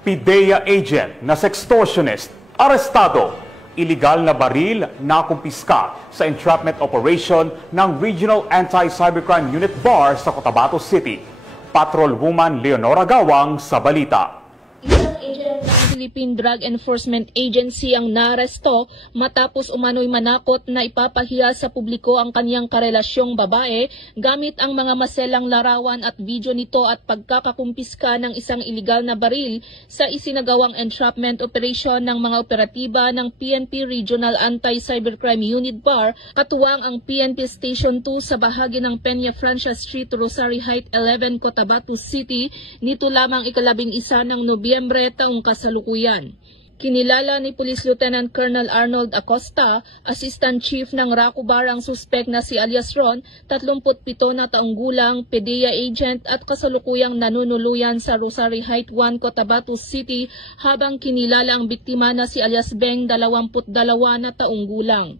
PIDEA agent na sextortionist, arestado. Iligal na baril na kumpiska sa entrapment operation ng Regional Anti-Cybercrime Unit BAR sa Cotabato City. Patrolwoman Leonora Gawang sa balita. Isang agent ng Philippine Drug Enforcement Agency ang naaresto matapos umano'y manakot na ipapahiya sa publiko ang kanyang karelasyong babae gamit ang mga maselang larawan at video nito at pagkakakumpiska ng isang iligal na baril sa isinagawang entrapment operation ng mga operatiba ng PNP Regional Anti-Cybercrime Unit BAR katuwang ang PNP Station 2 sa bahagi ng Peña Francia Street, Rosary Heights 11, Cotabato City nito lamang ika-11 ng Nobyembre taong kasalukuyan. Kinilala ni Police Lieutenant Colonel Arnold Acosta, Assistant Chief ng RACU BAR ang suspek na si alias Ron, 37 na taong gulang, PIDEA agent at kasalukuyang nanunuluyan sa Rosary Heights 1, Cotabato City habang kinilala ang biktima na si alias Beng, 22 na taong gulang.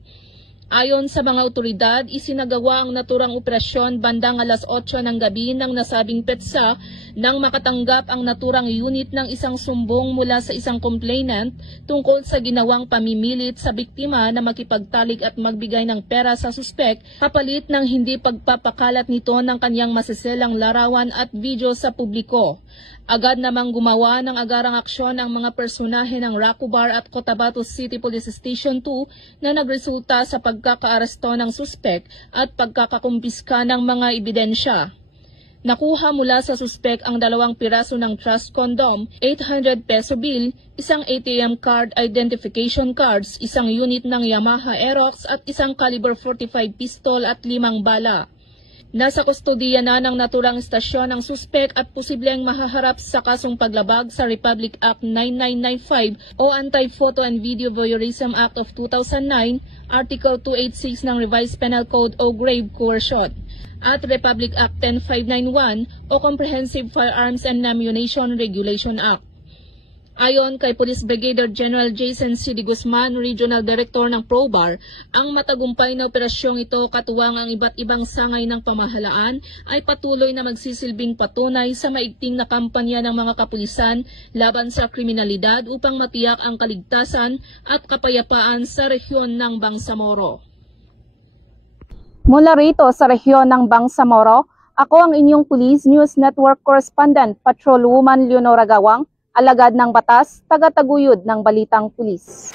Ayon sa mga otoridad, isinagawa ang naturang operasyon bandang alas 8 ng gabi ng nasabing petsa nang makatanggap ang naturang unit ng isang sumbong mula sa isang complainant tungkol sa ginawang pamimilit sa biktima na makipagtalik at magbigay ng pera sa suspek kapalit ng hindi pagpapakalat nito ng kanyang masiselang larawan at video sa publiko. Agad namang gumawa ng agarang aksyon ang mga personahe ng RACU BAR at Cotabato City Police Station 2 na nagresulta sa pagkakaaresto ng suspek at pagkakakumpiska ng mga ebidensya. Nakuha mula sa suspek ang 2 piraso ng trust condom, 800 peso bill, isang ATM card identification cards, isang unit ng Yamaha Aerox at isang caliber 45 pistol at 5 bala. Nasa kustodiya na ng naturang istasyon ang suspek at posibleng mahaharap sa kasong paglabag sa Republic Act 9995 o Anti-Photo and Video Voyeurism Act of 2009, Article 286 ng Revised Penal Code o Grave Coercion, at Republic Act 10591 o Comprehensive Firearms and Ammunition Regulation Act. Ayon kay Police Brigadier General Jason C. De Guzman, Regional Director ng ProBAR, ang matagumpay na operasyong ito katuwang ang iba't ibang sangay ng pamahalaan ay patuloy na magsisilbing patunay sa maigting na kampanya ng mga kapulisan laban sa kriminalidad upang matiyak ang kaligtasan at kapayapaan sa rehiyon ng Bangsamoro. Mula rito sa rehiyon ng Bangsamoro, ako ang inyong Police News Network Correspondent, Patrolwoman Leonora Gawang, alagad ng batas, taga-taguyod ng Balitang Pulis.